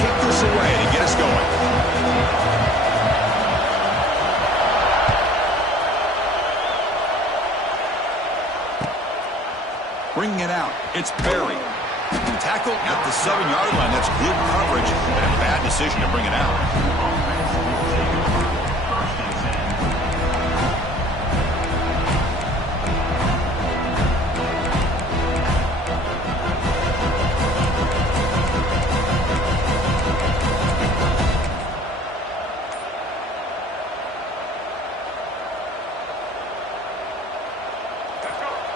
kick this away to get us going. Bringing it out, it's Perry. Tackle at the 7-yard line. That's good coverage, but a bad decision to bring it out.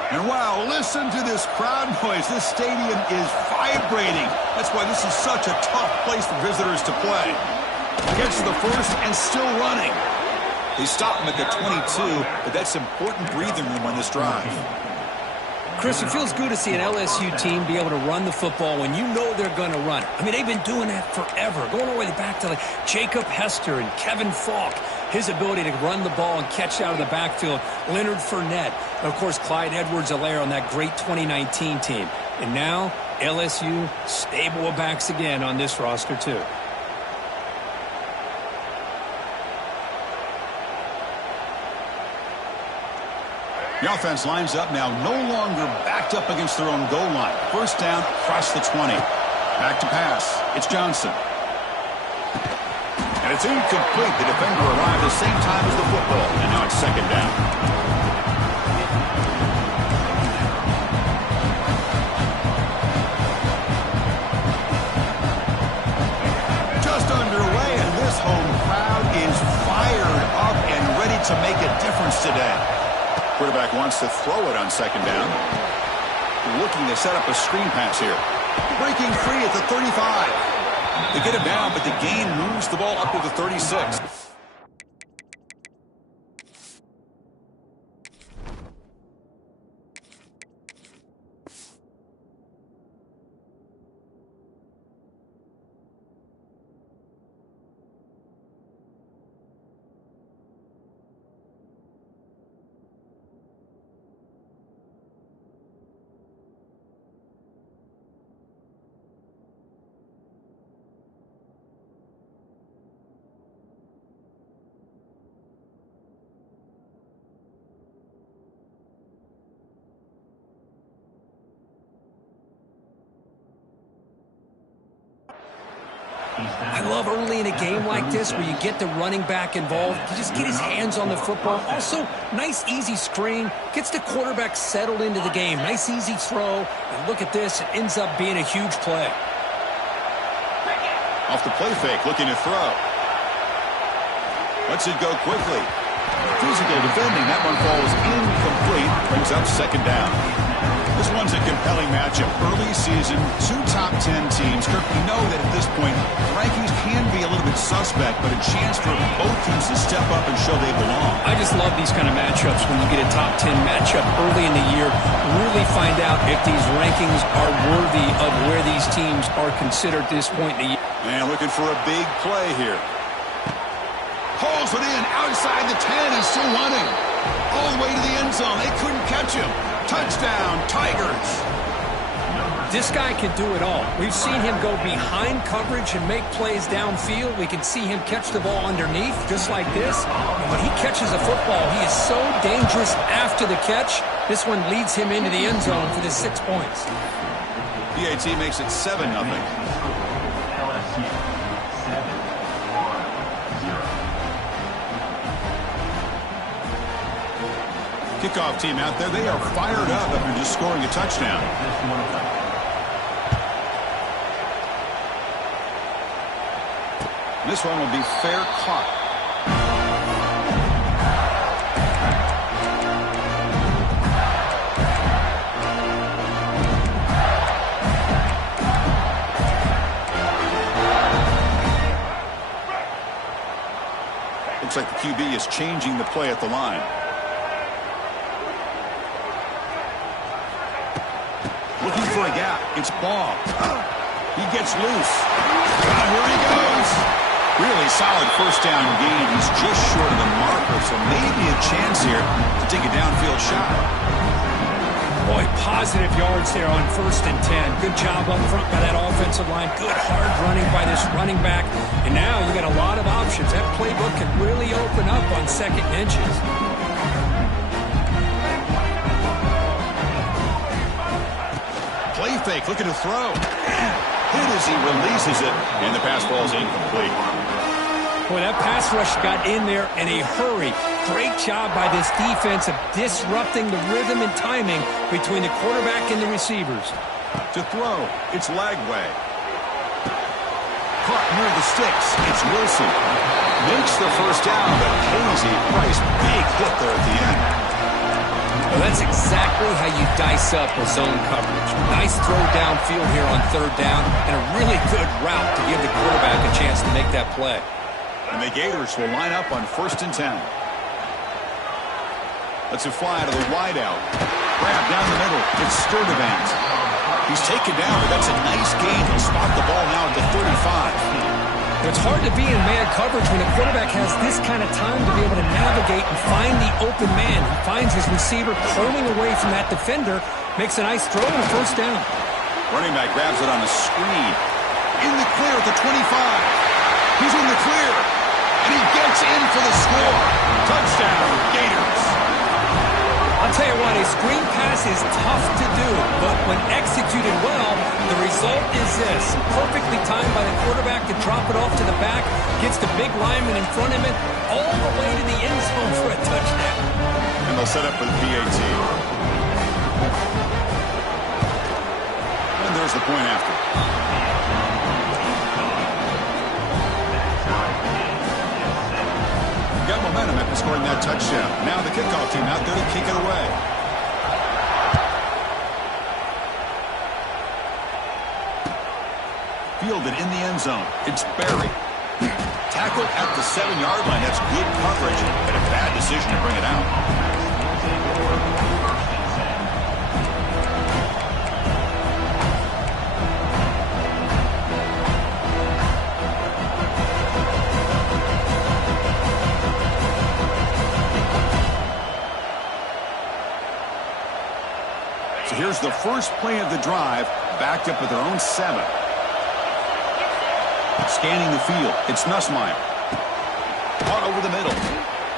And wow, listen to this crowd noise. This stadium is vibrating. That's why this is such a tough place for visitors to play. Gets the first and still running. They stop him at the 22, but that's important breathing room on this drive. Chris, it feels good to see an LSU team be able to run the football when you know they're going to run it. I mean, they've been doing that forever, going all the way back to like Jacob Hester and Kevin Falk. His ability to run the ball and catch out of the backfield, Leonard Fournette, and of course Clyde Edwards-Helaire on that great 2019 team. And now LSU stable of backs again on this roster too. The offense lines up now, no longer backed up against their own goal line. First down across the 20. Back to pass. It's Johnson. And it's incomplete. The defender arrived at the same time as the football. And now it's second down. Just underway, and this home crowd is fired up and ready to make a difference today. Quarterback wants to throw it on second down. Looking to set up a screen pass here. Breaking free at the 35. They get it down, but the gain moves the ball up to the 36. I love early in a game like this where you get the running back involved. You just get his hands on the football. Also, nice, easy screen. Gets the quarterback settled into the game. Nice, easy throw. And look at this. It ends up being a huge play. Off the play fake, looking to throw. Lets it go quickly. Physical defending. That one falls incomplete. Brings up second down. This one's a compelling matchup. Early season, 2 top 10 teams. Kirk, we know that at this point, rankings can be a little bit suspect, but a chance for both teams to step up and show they belong. I just love these kind of matchups when you get a top 10 matchup early in the year. Really find out if these rankings are worthy of where these teams are considered at this point in the year. And looking for a big play here. Hauls it in outside the 10 and still running. All the way to the end zone. They couldn't catch him. Touchdown, Tigers. This guy can do it all. We've seen him go behind coverage and make plays downfield. We can see him catch the ball underneath, just like this. And when he catches a football, he is so dangerous after the catch. This one leads him into the end zone for the 6 points. PAT makes it 7-0. Kickoff team out there, they are fired up after just scoring a touchdown. This one will be fair caught. Looks like the QB is changing the play at the line. Looking for a gap. It's Baugh. He gets loose. Here he goes. Really solid first down gain. He's just short of the marker, so maybe a chance here to take a downfield shot. Boy, positive yards there on 1st and 10. Good job up front by that offensive line. Good hard running by this running back. And now you got a lot of options. That playbook can really open up on 2nd and inches. Play fake, looking to throw. Hit as he releases it, and the pass ball is incomplete. Boy, that pass rush got in there in a hurry. Great job by this defense of disrupting the rhythm and timing between the quarterback and the receivers. To throw, it's Lagway. Caught near the sticks, it's Wilson. Makes the first down, but Casey Price, big hit there at the end. Well, that's exactly how you dice up a zone coverage. Nice throw downfield here on 3rd down, and a really good route to give the quarterback a chance to make that play. And the Gators will line up on 1st and 10. Let's it fly to the wideout. Grab down the middle. It's Sturdivant. He's taken down, but that's a nice gain. He'll spot the ball now at the 35. It's hard to be in man coverage when a quarterback has this kind of time to be able to navigate and find the open man. He finds his receiver pulling away from that defender, makes a nice throw and a 1st down. Running back grabs it on the screen. In the clear at the 25. He's in the clear. And he gets in for the score. Touchdown, Gators. I'll tell you what, a screen pass is tough to do, but when executed well, the result is this. Perfectly timed by the quarterback to drop it off to the back, gets the big lineman in front of it, all the way to the end zone for a touchdown. And they'll set up for the PAT. And there's the point after. Got momentum after scoring that touchdown. Now the kickoff team out there to kick it away. Fielded in the end zone. It's Barry. Tackled at the 7-yard line. That's good coverage, and a bad decision to bring it out. So here's the first play of the drive, backed up at their own 7. Scanning the field, it's Nussmeier. Caught over the middle.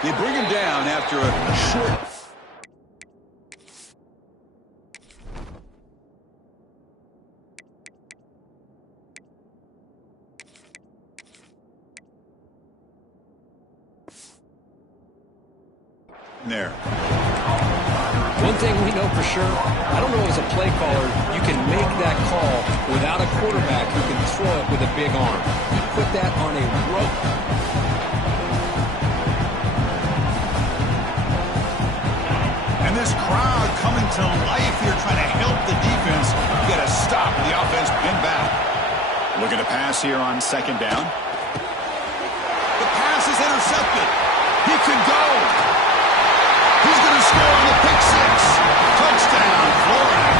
They bring him down after a short. There. One thing we know for sure, I don't know as a play caller, you can make that call without a quarterback who can throw it with a big arm. He put that on a rope. And this crowd coming to life here trying to help the defense get a stop in the offense and back. Looking to pass here on 2nd down. The pass is intercepted. He could go. He's going to score on the pick 6. Touchdown, Florida.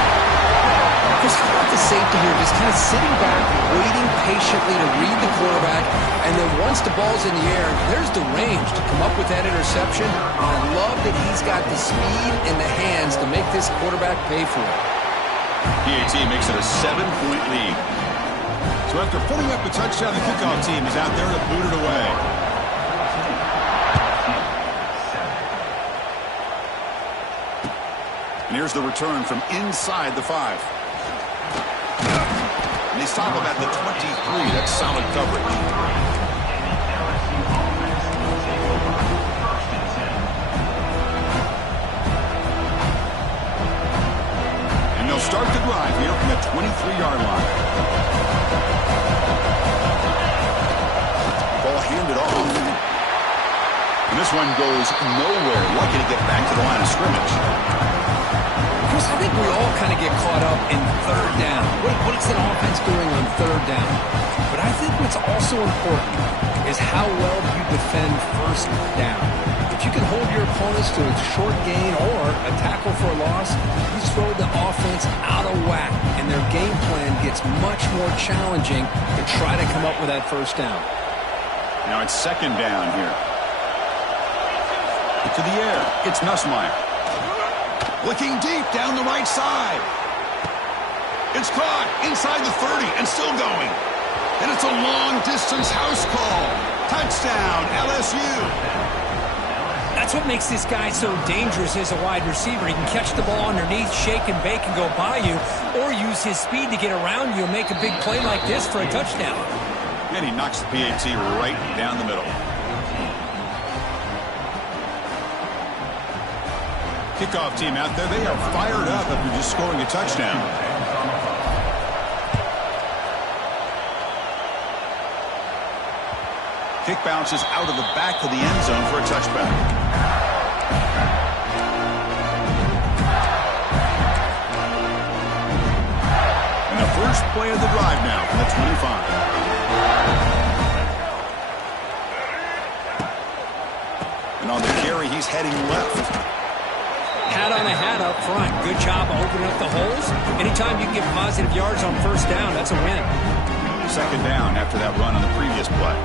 Chris, how about the safety here? Just kind of sitting back, waiting patiently to read the quarterback, and then once the ball's in the air, there's the range to come up with that interception. And I love that he's got the speed and the hands to make this quarterback pay for it. PAT makes it a 7-point lead. So after putting up a touchdown, the kickoff team is out there to boot it away. And here's the return from inside the 5. And they stop him at the 23. That's solid coverage. And they'll start the drive here from the 23-yard line. Ball handed off. And this one goes nowhere. Lucky to get back to the line of scrimmage. I think we all kind of get caught up in 3rd down. What is an offense doing on 3rd down? But I think what's also important is how well you defend 1st down. If you can hold your opponents to a short gain or a tackle for a loss, you throw the offense out of whack, and their game plan gets much more challenging to try to come up with that 1st down. Now it's 2nd down here. To the air, it's Nussmeier. Looking deep down the right side. It's caught inside the 30 and still going. And it's a long-distance house call. Touchdown, LSU. That's what makes this guy so dangerous as a wide receiver. He can catch the ball underneath, shake and bake and go by you, or use his speed to get around you and make a big play like this for a touchdown. And he knocks the PAT right down the middle. Kickoff team out there, they are fired up after just scoring a touchdown. Kick bounces out of the back of the end zone for a touchback. And the first play of the drive now from the 25. And on the carry, he's heading left. Hat on a hat up front. Good job opening up the holes. Anytime you can get positive yards on first down, that's a win. Second down after that run on the previous play.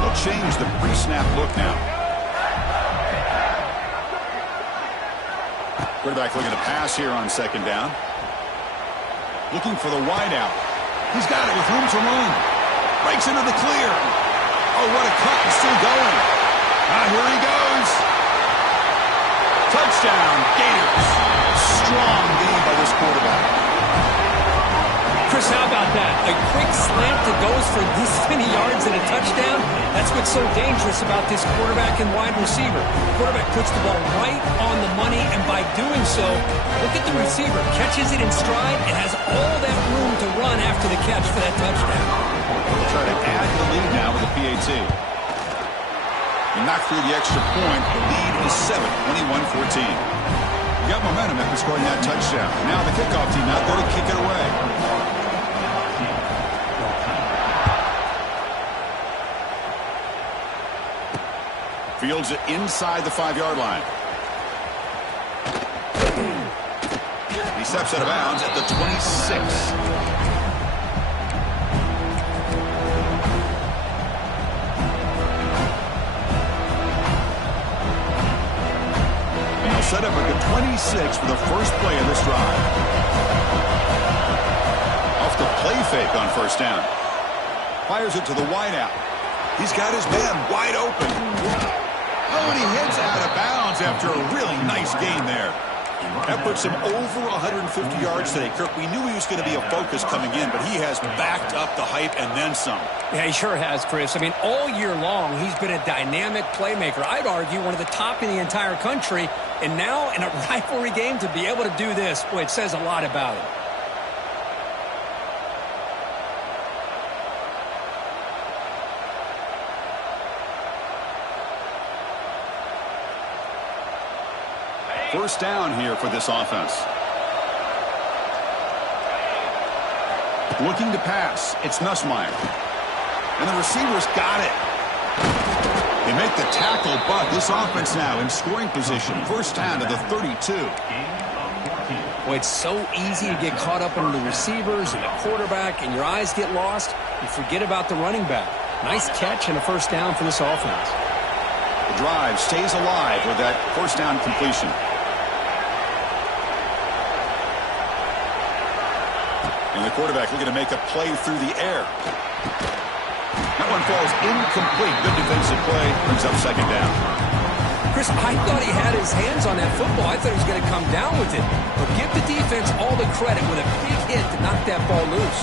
They'll change the pre-snap look now. Quarterback looking to pass here on second down. Looking for the wide out. He's got it with room to run. Breaks into the clear. Oh, what a cut. It's still going. Here he goes. Touchdown, Gators. Strong game by this quarterback. Chris, how about that? A quick slant that goes for this many yards and a touchdown. That's what's so dangerous about this quarterback and wide receiver. Quarterback puts the ball right on the money, and by doing so, look at the receiver. Catches it in stride and has all that room to run after the catch for that touchdown. We'll try to add the lead now with the PAT. He knocked through the extra point. The lead is 7, 21-14. We got momentum after scoring that touchdown. Now the kickoff team out there to kick it away. Fields it inside the 5-yard line. He steps out of bounds at the 26. Set up at the 26 for the first play of this drive. Off the play fake on first down. Fires it to the wideout. He's got his man wide open. Oh, and he heads out of bounds after a really nice gain there. That puts him over 150 yards today. Kirk, we knew he was going to be a focus coming in, but he has backed up the hype and then some. Yeah, he sure has, Chris. I mean, all year long, he's been a dynamic playmaker. I'd argue one of the top in the entire country. And now, in a rivalry game, to be able to do this, boy, it says a lot about him. First down here for this offense. Looking to pass. It's Nussmeier. And the receiver's got it. They make the tackle, but this offense now in scoring position. First down to the 32. Boy, it's so easy to get caught up in the receivers and the quarterback, and your eyes get lost. You forget about the running back. Nice catch and a first down for this offense. The drive stays alive with that first down completion. And the quarterback looking to make a play through the air. That one falls incomplete. Good defensive play. Brings up second down. Chris, I thought he had his hands on that football. I thought he was going to come down with it. But give the defense all the credit with a big hit to knock that ball loose.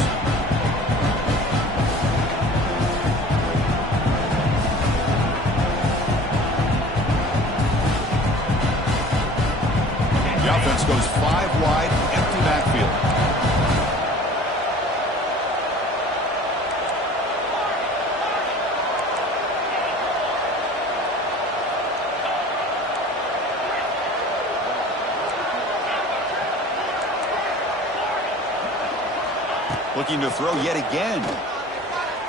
The offense goes 5 wide, empty backfield. Looking to throw yet again.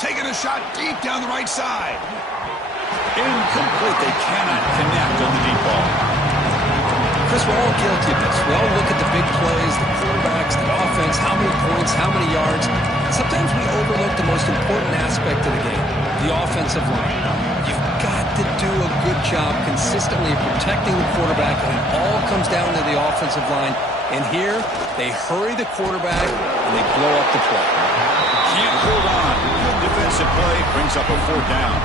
Taking a shot deep down the right side. Incomplete. They cannot connect on the deep ball. Chris, we're all guilty of this. We all look at the big plays, the quarterbacks, the offense, how many points, how many yards. Sometimes we overlook the most important aspect of the game, the offensive line. You've got to do a good job consistently of protecting the quarterback, and it all comes down to the offensive line. And here, they hurry the quarterback, and they blow up the play. Can't hold on. Good defensive play brings up a 4th down.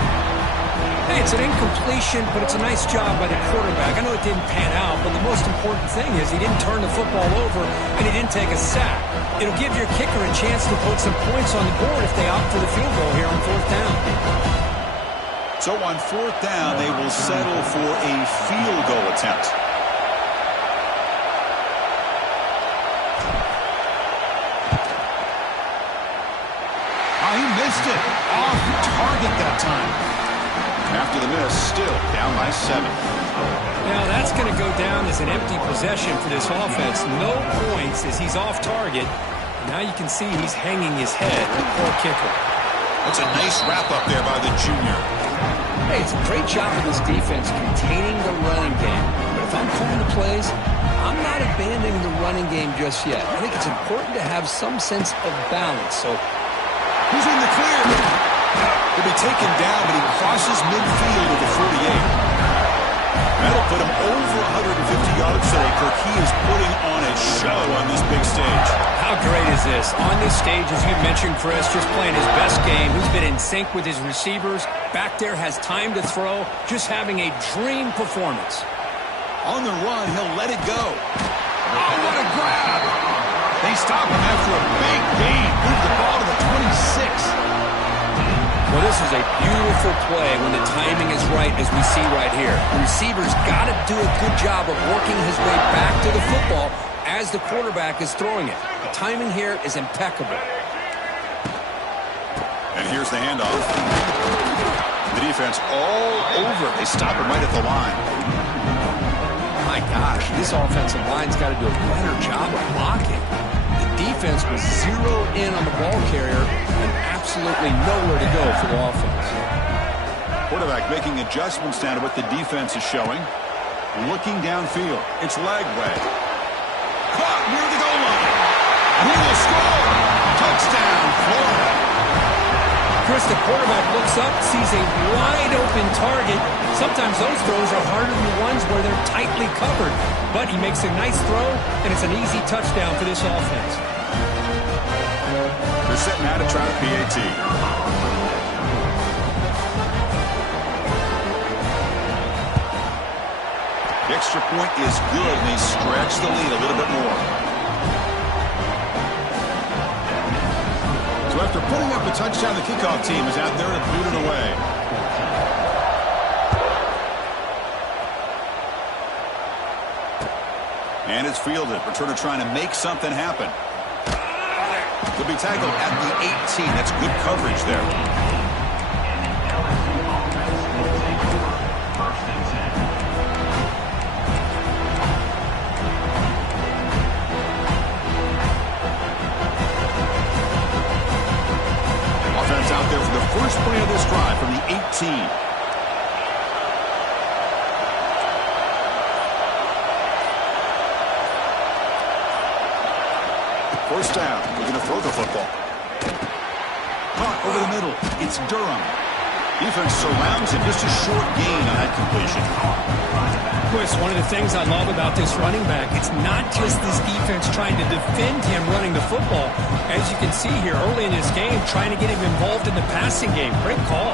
Hey, it's an incompletion, but it's a nice job by the quarterback. I know it didn't pan out, but the most important thing is he didn't turn the football over, and he didn't take a sack. It'll give your kicker a chance to put some points on the board if they opt for the field goal here on 4th down. So on 4th down, they will settle for a field goal attempt. Oh, he missed it. Off target that time. After the miss, still down by 7. Now that's going to go down as an empty possession for this offense. No points as he's off target. Now you can see he's hanging his head. Poor kicker. That's a nice wrap up there by the junior. Hey, it's a great job of this defense containing the running game. But if I'm calling the plays, I'm not abandoning the running game just yet. I think it's important to have some sense of balance. So who's in the clear? He'll be taken down, but he crosses midfield at the 48. That'll put him over 150 yards today. Kirk, he is putting on a show on this big stage. How great is this? On this stage, as you mentioned, Chris, just playing his best game. He's been in sync with his receivers. Back there, has time to throw. Just having a dream performance. On the run, he'll let it go. Oh, what a grab! They stop him after a big gain. Move the ball to the 26. Well, this is a beautiful play when the timing is right, as we see right here. The receiver's got to do a good job of working his way back to the football as the quarterback is throwing it. The timing here is impeccable. And here's the handoff. The defense all over. They stop him right at the line. My gosh, this offensive line's got to do a better job of blocking. The defense was zeroed in on the ball carrier and absolutely nowhere to go for the offense. Quarterback making adjustments down to what the defense is showing. Looking downfield. It's leg way. Caught near the goal line. And he will score. Touchdown, Florida. Chris, the quarterback looks up, sees a wide-open target. Sometimes those throws are harder than the ones where they're tightly covered. But he makes a nice throw, and it's an easy touchdown for this offense. They're setting out to try to PAT. The extra point is good, and they stretch the lead a little bit more. So after putting up a touchdown, the kickoff team is out there to boot it away. And it's fielded. Returner trying to make something happen. He'll be tackled at the 18. That's good coverage there. Offense out there for the first play of this drive from the 18. First down. We're going to throw the football. Caught over the middle. It's Durham. Defense surrounds him. Just a short gain on that completion. Chris, one of the things I love about this running back, it's not just this defense trying to defend him running the football. As you can see here early in this game, trying to get him involved in the passing game. Great call.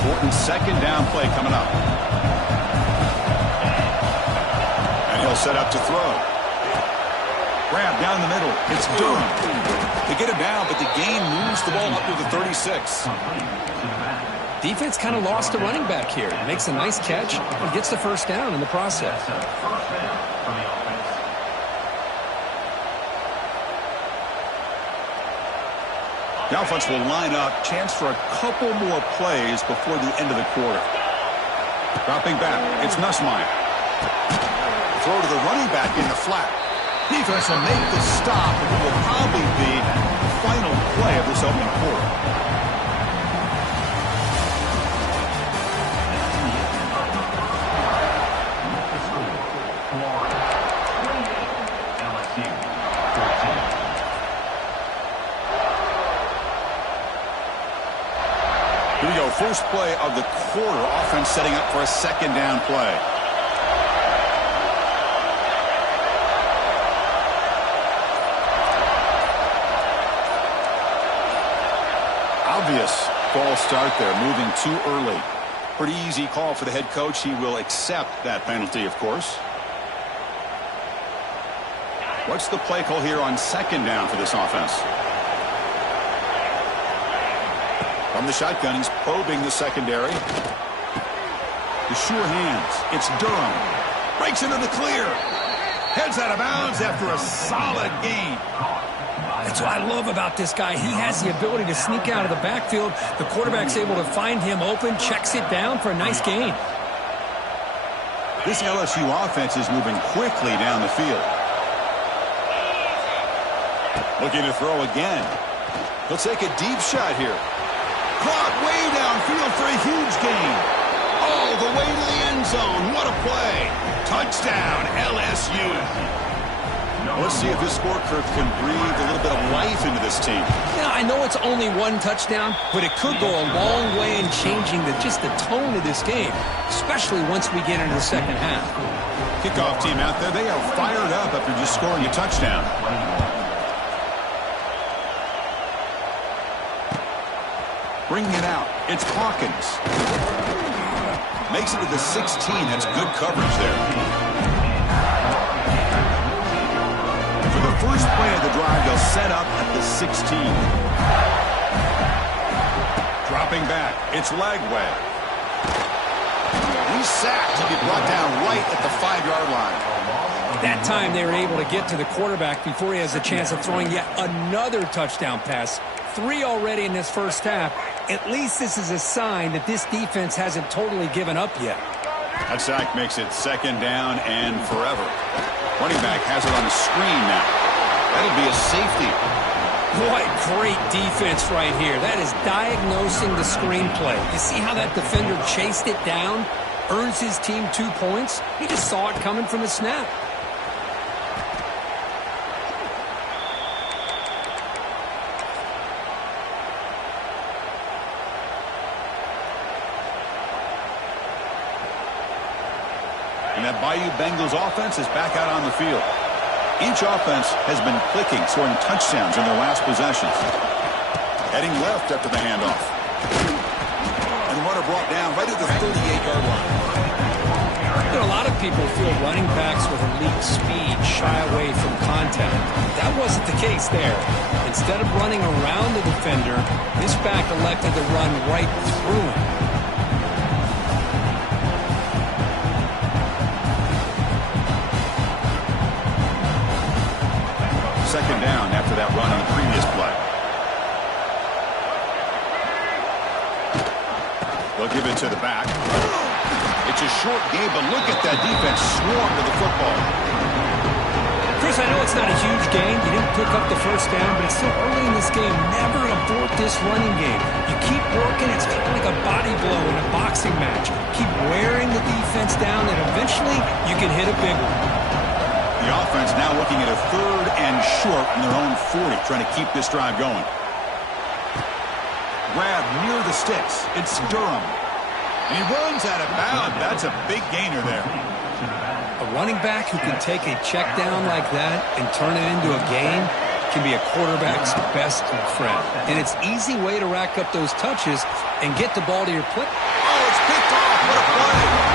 Important second down play coming up. And he'll set up to throw. Grab down the middle. It's Durham. They get him down, but the gain moves the ball up to the 36. Defense kind of lost a running back here. Makes a nice catch and gets the first down in the process. The offense will line up. Chance for a couple more plays before the end of the quarter. Dropping back. It's Nussmeier. Throw to the running back in the flat. Defense will make the stop, and it will probably be the final play of this opening quarter. Here we go. First play of the quarter. Offense setting up for a second down play. Obvious false start there, moving too early. Pretty easy call for the head coach. He will accept that penalty, of course. What's the play call here on second down for this offense? From the shotgun, he's probing the secondary. The sure hands. It's Durham. Breaks into the clear. Heads out of bounds after a solid gain. That's what I love about this guy. He has the ability to sneak out of the backfield. The quarterback's able to find him open, checks it down for a nice gain. This LSU offense is moving quickly down the field. Looking to throw again. He'll take a deep shot here. Caught way downfield for a huge gain. All the way to the end zone. What a play. Touchdown, LSU. Let's see if this score curve can breathe a little bit of life into this team. Yeah, I know it's only one touchdown, but it could go a long way in changing just the tone of this game, especially once we get into the second half. Kickoff team out there, they are fired up after just scoring a touchdown. Bringing it out, it's Hawkins. Makes it to the 16. That's good coverage there. For the first play of the drive, they'll set up at the 16. Dropping back, it's Lagway. He's sacked to be brought down right at the 5-yard line. That time they were able to get to the quarterback before he has a chance of throwing yet another touchdown pass. 3 already in this first half. At least this is a sign that this defense hasn't totally given up yet. That sack makes it second down and forever. Running back has it on the screen now. That'll be a safety. What great defense right here. That is diagnosing the screenplay. You see how that defender chased it down? Earns his team 2 points? He just saw it coming from the snap. And that Bayou Bengals offense is back out on the field. Each offense has been clicking, scoring touchdowns in their last possessions. Heading left after the handoff. And the runner brought down right at the 38-yard line. You know, a lot of people feel running backs with elite speed shy away from contact. That wasn't the case there. Instead of running around the defender, this back elected to run right through him. Second down after that run on the previous play. They'll give it to the back. It's a short game, but look at that defense swarm to the football. Chris, I know it's not a huge game. You didn't pick up the first down, but it's still early in this game. Never abort this running game. You keep working. It's kind of like a body blow in a boxing match. Keep wearing the defense down, and eventually you can hit a big one. The offense now looking at a 3rd and short from their own 40, trying to keep this drive going. Grab near the sticks. It's Durham. And he runs out of bounds. That's a big gainer there. A running back who can take a check down like that and turn it into a gain can be a quarterback's best friend. And it's an easy way to rack up those touches and get the ball to your play. Oh, it's picked off. What a play.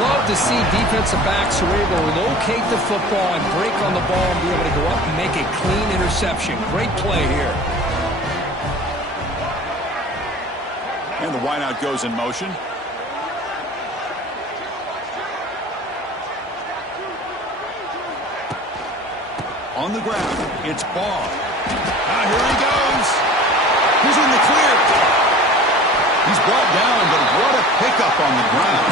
Love to see defensive backs who are able to locate the football and break on the ball and be able to go up and make a clean interception. Great play here. And the wideout goes in motion. On the ground, it's Ball. Now here he goes. He's in the clear. He's brought down, but what a pickup on the ground.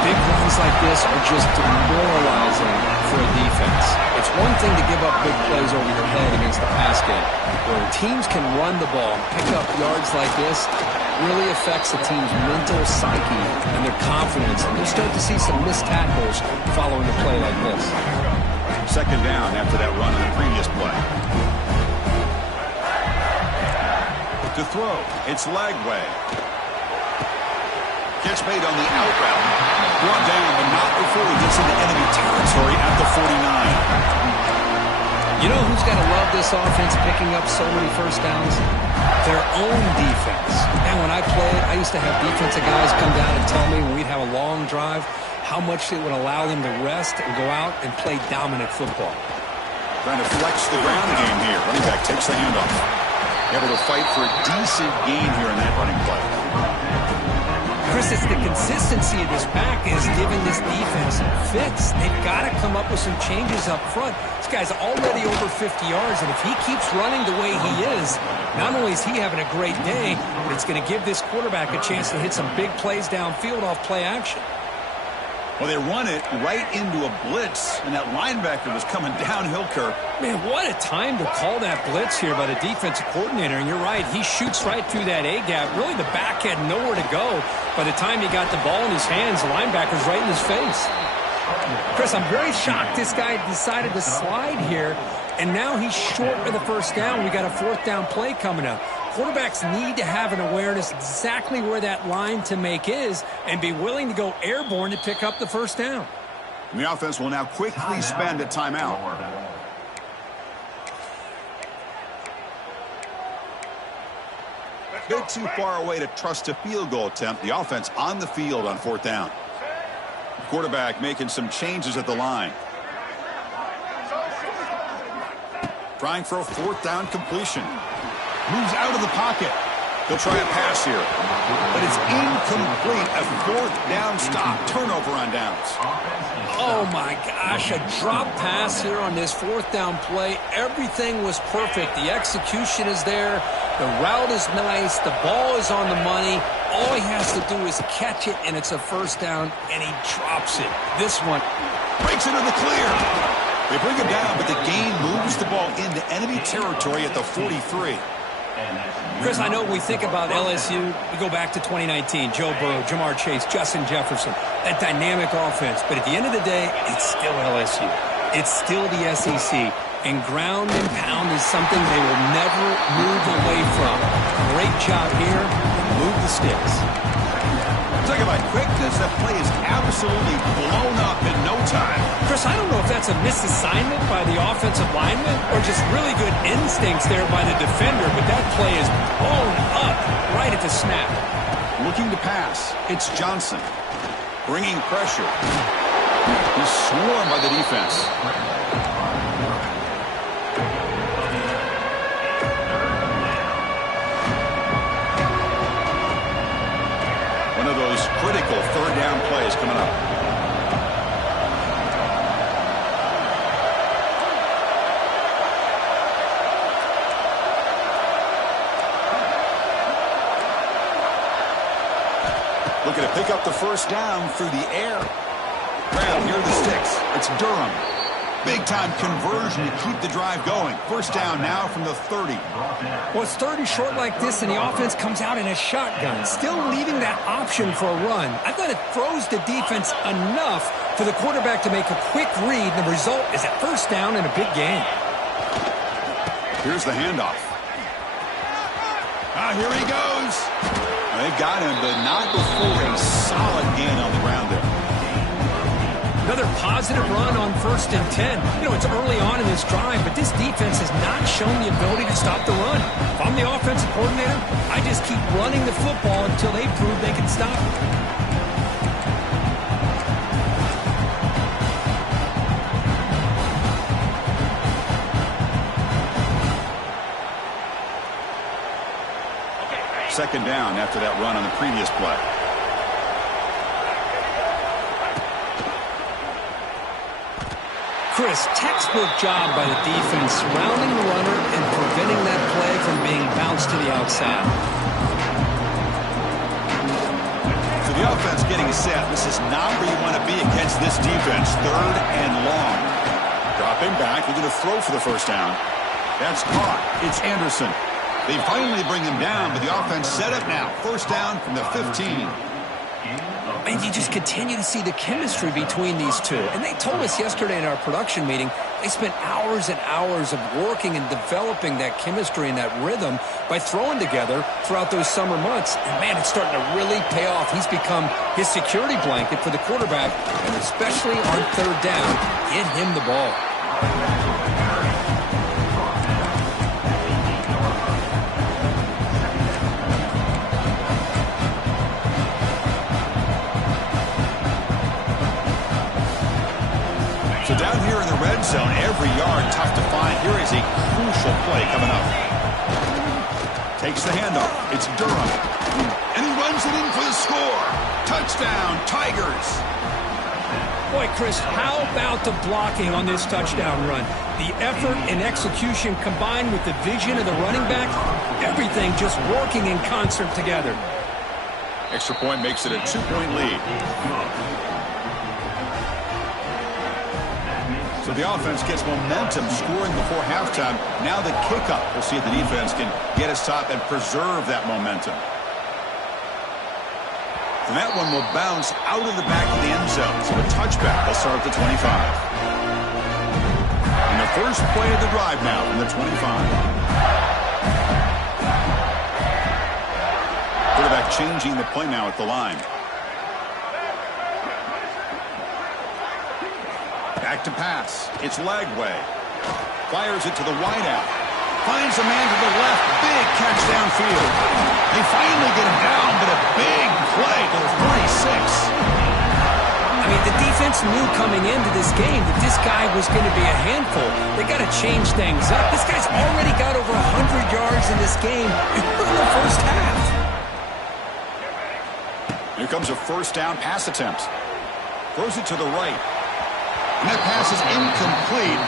Big runs like this are just demoralizing for a defense. It's one thing to give up big plays over your head against the pass game. When teams can run the ball and pick up yards like this, it really affects the team's mental psyche and their confidence. And you start to see some missed tackles following a play like this. Second down after that run on the previous play. To throw, it's Lagway. Catch made on the out route. Brought down, but not before he gets into enemy territory at the 49. You know who's got to love this offense picking up so many first downs? Their own defense. And when I played, I used to have defensive guys come down and tell me when we'd have a long drive how much it would allow them to rest and go out and play dominant football. Trying to flex the ground game here. Running back takes the handoff. Able to fight for a decent gain here in that running play. Chris, it's the consistency of this back is giving this defense fits. They've got to come up with some changes up front. This guy's already over 50 yards, and if he keeps running the way he is, not only is he having a great day, but it's going to give this quarterback a chance to hit some big plays downfield off play action. Well, they run it right into a blitz, and that linebacker was coming downhill, Kirk. Man, what a time to call that blitz here by the defensive coordinator. And you're right, he shoots right through that A-gap. Really, the back had nowhere to go. By the time he got the ball in his hands, the linebacker's right in his face. Chris, I'm very shocked this guy decided to slide here, and now he's short of the first down. We got a fourth down play coming up. Quarterbacks need to have an awareness exactly where that line to make is and be willing to go airborne to pick up the first down. And the offense will now quickly spend a timeout. A bit too far away to trust a field goal attempt. The offense on the field on fourth down. The quarterback making some changes at the line. Trying for a fourth down completion. Moves out of the pocket. They'll try a pass here. But it's incomplete. A fourth down stop. Turnover on downs. Oh, my gosh. A drop pass here on this fourth down play. Everything was perfect. The execution is there. The route is nice. The ball is on the money. All he has to do is catch it, and it's a first down, and he drops it. This one breaks into the clear. They bring him down, but the gain moves the ball into enemy territory at the 43. Chris, I know when we think about LSU, we go back to 2019. Joe Burrow, Jamar Chase, Justin Jefferson, that dynamic offense. But at the end of the day, it's still LSU. It's still the SEC. And ground and pound is something they will never move away from. Great job here. Move the sticks. Talking about quickness, that play is absolutely blown up in no time. Chris, I don't know if that's a misassignment by the offensive lineman or just really good instincts there by the defender, but that play is blown up right at the snap. Looking to pass, it's Johnson. Bringing pressure. He's swarmed by the defense. One of those critical third down plays coming up. Looking to pick up the first down through the air. Brown near the sticks. It's Durham. Big-time conversion to keep the drive going. First down now from the 30. Well, it's 30 short like this, and the offense comes out in a shotgun, still leaving that option for a run. I thought it throws the defense enough for the quarterback to make a quick read, and the result is a first down and a big gain. Here's the handoff. Here he goes. They've got him, but not before a solid gain on the ground there. Another positive run on 1st and 10. You know, it's early on in this drive, but this defense has not shown the ability to stop the run. If I'm the offensive coordinator, I just keep running the football until they prove they can stop it. Second down after that run on the previous play. Chris, textbook job by the defense, surrounding the runner and preventing that play from being bounced to the outside. So the offense getting set. This is not where you want to be against this defense. Third and long. Dropping back. They're going to throw for the first down. That's caught. It's Anderson. They finally bring him down, but the offense set up now. First down from the 15. And you just continue to see the chemistry between these two. And they told us yesterday in our production meeting, They spent hours and hours of working and developing that chemistry and that rhythm by throwing together throughout those summer months. And, man, it's starting to really pay off. He's become his security blanket for the quarterback, and especially on third down, get him the ball. So down here in the red zone, every yard tough to find. Here is a crucial play coming up. Takes the handoff. It's Durham. And he runs it in for the score. Touchdown, Tigers. Boy, Chris, how about the blocking on this touchdown run? The effort and execution combined with the vision of the running back, everything just working in concert together. Extra point makes it a 2-point lead. So the offense gets momentum scoring before halftime. Now the kickoff. We'll see if the defense can get us top and preserve that momentum. And that one will bounce out of the back of the end zone. So a touchback will start at the 25. And the first play of the drive now from the 25. Quarterback changing the play now at the line. Back to pass. It's Lagway. Fires it to the wideout. Finds a man to the left. Big catch downfield. They finally get him down, but a big play to the 46. I mean, the defense knew coming into this game that this guy was going to be a handful. They got to change things up. This guy's already got over 100 yards in this game in the first half. Here comes a first down pass attempt. Throws it to the right. And that pass is incomplete.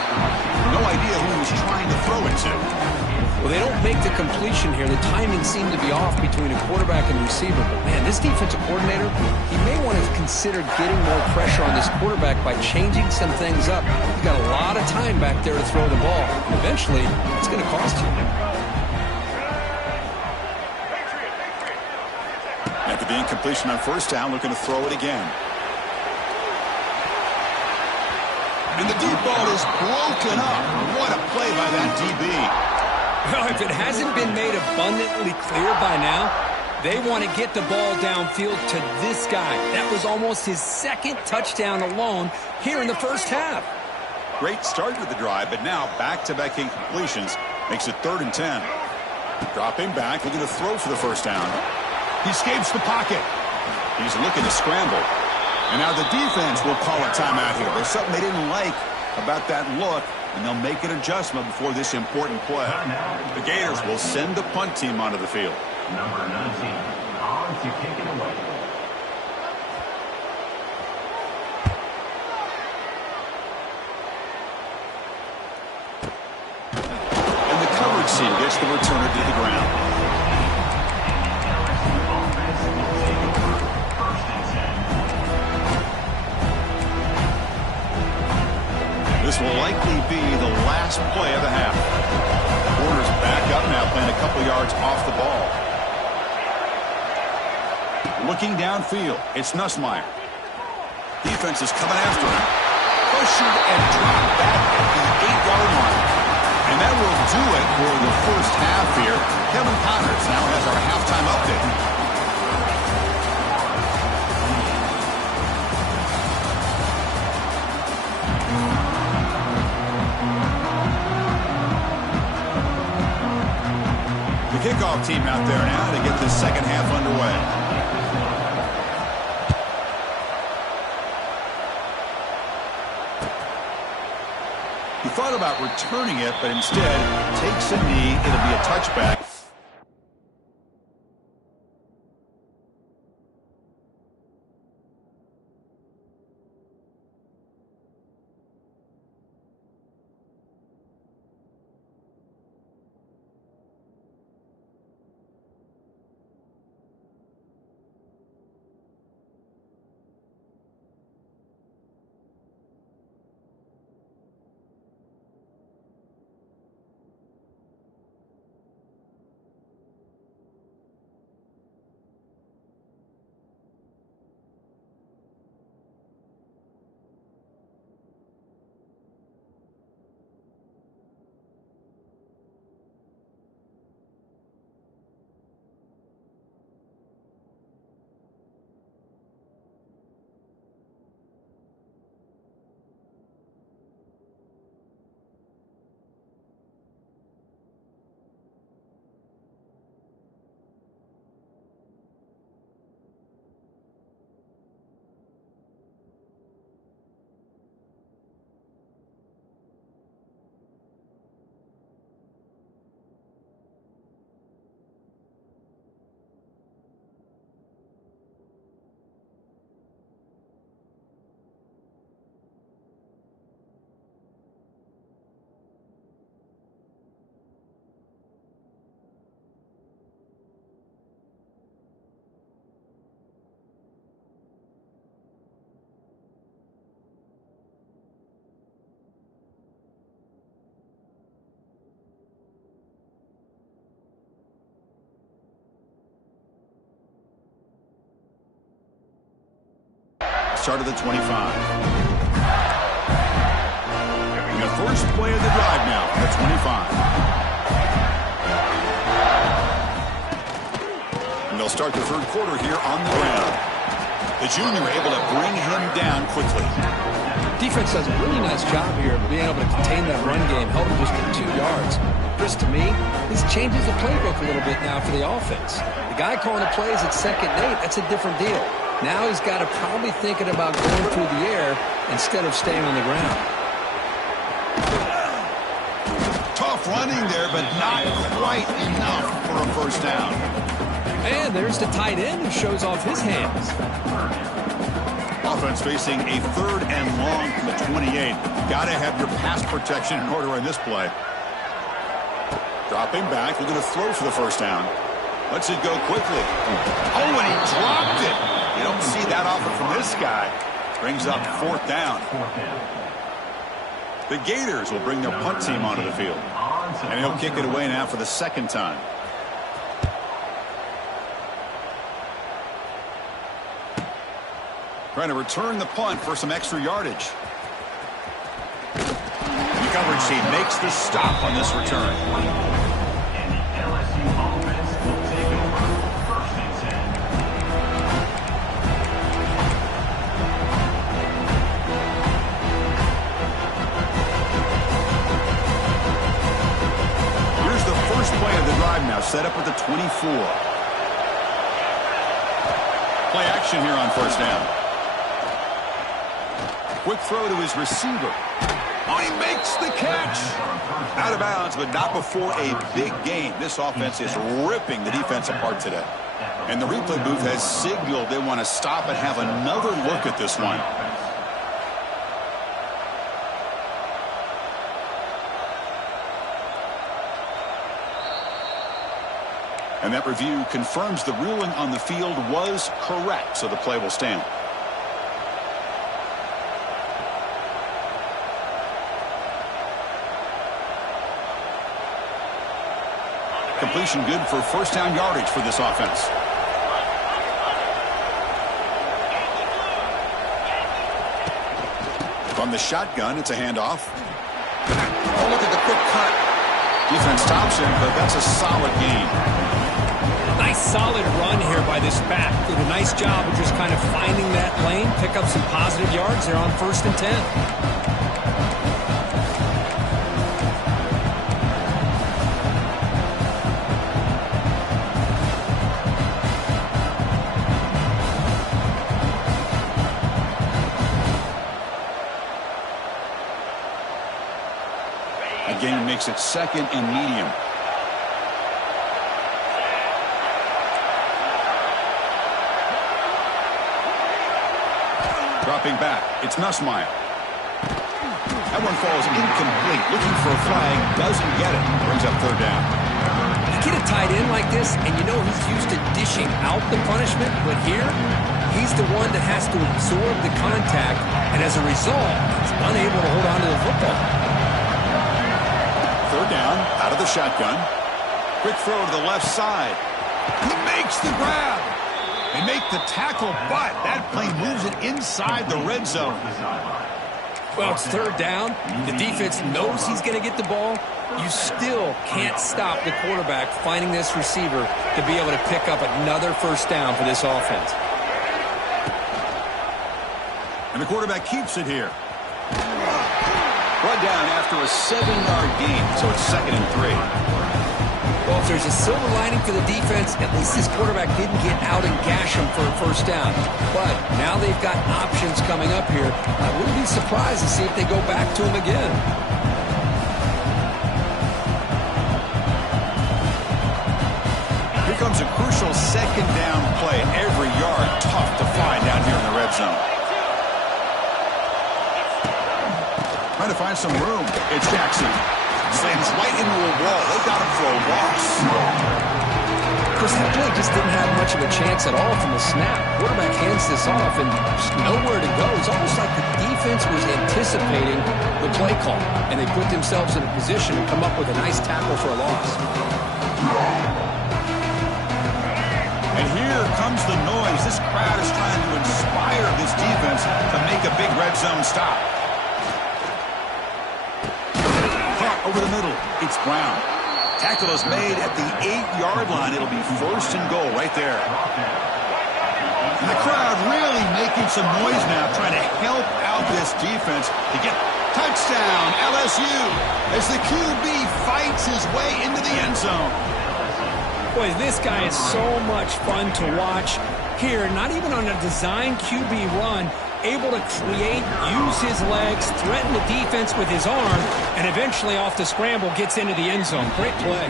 No idea who he was trying to throw it to. Well, they don't make the completion here. The timing seemed to be off between a quarterback and receiver. But, man, this defensive coordinator, he may want to consider getting more pressure on this quarterback by changing some things up. He's got a lot of time back there to throw the ball. And eventually, it's going to cost you. After the incompletion on first down, looking to throw it again. And the deep ball is broken up. What a play by that DB. Well, if it hasn't been made abundantly clear by now, they want to get the ball downfield to this guy. That was almost his second touchdown alone here in the first half. Great start to the drive, but now back-to-back incompletions makes it 3rd and 10. Dropping back, looking to throw for the first down. He escapes the pocket. He's looking to scramble. And now the defense will call a timeout here. There's something they didn't like about that look, and they'll make an adjustment before this important play. The Gators will send the punt team onto the field. Number 19, on to kick it away. And the coverage team gets the returner to the ground. This will likely be the last play of the half. Warner's back up now, playing a couple yards off the ball. Looking downfield, it's Nussmeier. Defense is coming after him. Pressured and dropped back at the 8-yard line. And that will do it for the first half here. Kevin Connors now has our halftime update. Kickoff team out there now to get this second half underway. He thought about returning it, but instead takes a knee. It'll be a touchback. start of the 25. And the first play of the drive now from the 25. And they'll start the third quarter here on the ground. The junior able to bring him down quickly. Defense does a really nice job here of being able to contain that run game, held him just to 2 yards. Chris, to me, this changes the playbook a little bit now for the offense. The guy calling the plays at 2nd and 8, that's a different deal. Now he's got to probably thinking about going through the air instead of staying on the ground. Tough running there, but not quite enough for a first down. And there's the tight end who shows off his hands. Offense facing a 3rd and long from the 28. Got to have your pass protection in order in this play. Dropping back, looking to throw for the first down. Lets it go quickly. Oh, and he dropped it. You don't see that often from this guy. Brings up 4th down. The Gators will bring their punt team onto the field. And he'll kick it away now for the 2nd time. Trying to return the punt for some extra yardage. In coverage, he makes the stop on this return. And the LSU offense will take over 1st and 10. Here's the first play of the drive now, set up at the 24. Play action here on first down. Quick throw to his receiver. Oh, he makes the catch. Out of bounds, but not before a big game. This offense is ripping the defense apart today. And the replay booth has signaled they want to stop and have another look at this one. And that review confirms the ruling on the field was correct, so the play will stand. Completion good for first down yardage for this offense. From the shotgun, it's a handoff. Oh, look at the quick cut. Defense stops him, but that's a solid gain. Nice solid run here by this back. Did a nice job of just kind of finding that lane, pick up some positive yards there on 1st and 10. Gain makes it 2nd and medium. Dropping back, it's Nussmeier. That one falls incomplete. Looking for a flag, doesn't get it. Brings up 3rd down. You get a tight end like this, and you know he's used to dishing out the punishment, but here, he's the one that has to absorb the contact, and as a result, he's unable to hold on to the football. 3rd down, out of the shotgun. Quick throw to the left side. He makes the grab. They make the tackle, but that play moves it inside the red zone. Well, it's 3rd down. The defense knows he's going to get the ball. You still can't stop the quarterback finding this receiver to be able to pick up another first down for this offense. And the quarterback keeps it here. Brought down after a 7-yard gain, so it's 2nd and 3. Well, if there's a silver lining for the defense, at least this quarterback didn't get out and gash him for a first down. But now they've got options coming up here. I wouldn't be surprised to see if they go back to him again. Here comes a crucial 2nd down play. Every yard tough to find down here in the red zone. Trying to find some room. It's Jackson. Slams right into a wall. They got him for a loss. Chris, that play just didn't have much of a chance at all from the snap. Quarterback hands this off and there's nowhere to go. It's almost like the defense was anticipating the play call, and they put themselves in a position to come up with a nice tackle for a loss. And here comes comes the noise. This crowd is trying to inspire this defense to make a big red zone stop. Caught over the middle. It's Brown. Tackle is made at the 8-yard line. It'll be 1st and goal right there. And the crowd really making some noise now, trying to help out this defense to get touchdown LSU as the QB fights his way into the end zone. Boy, this guy is so much fun to watch here. Not even on a design QB run, able to create, use his legs, threaten the defense with his arm, and eventually off the scramble gets into the end zone. Great play.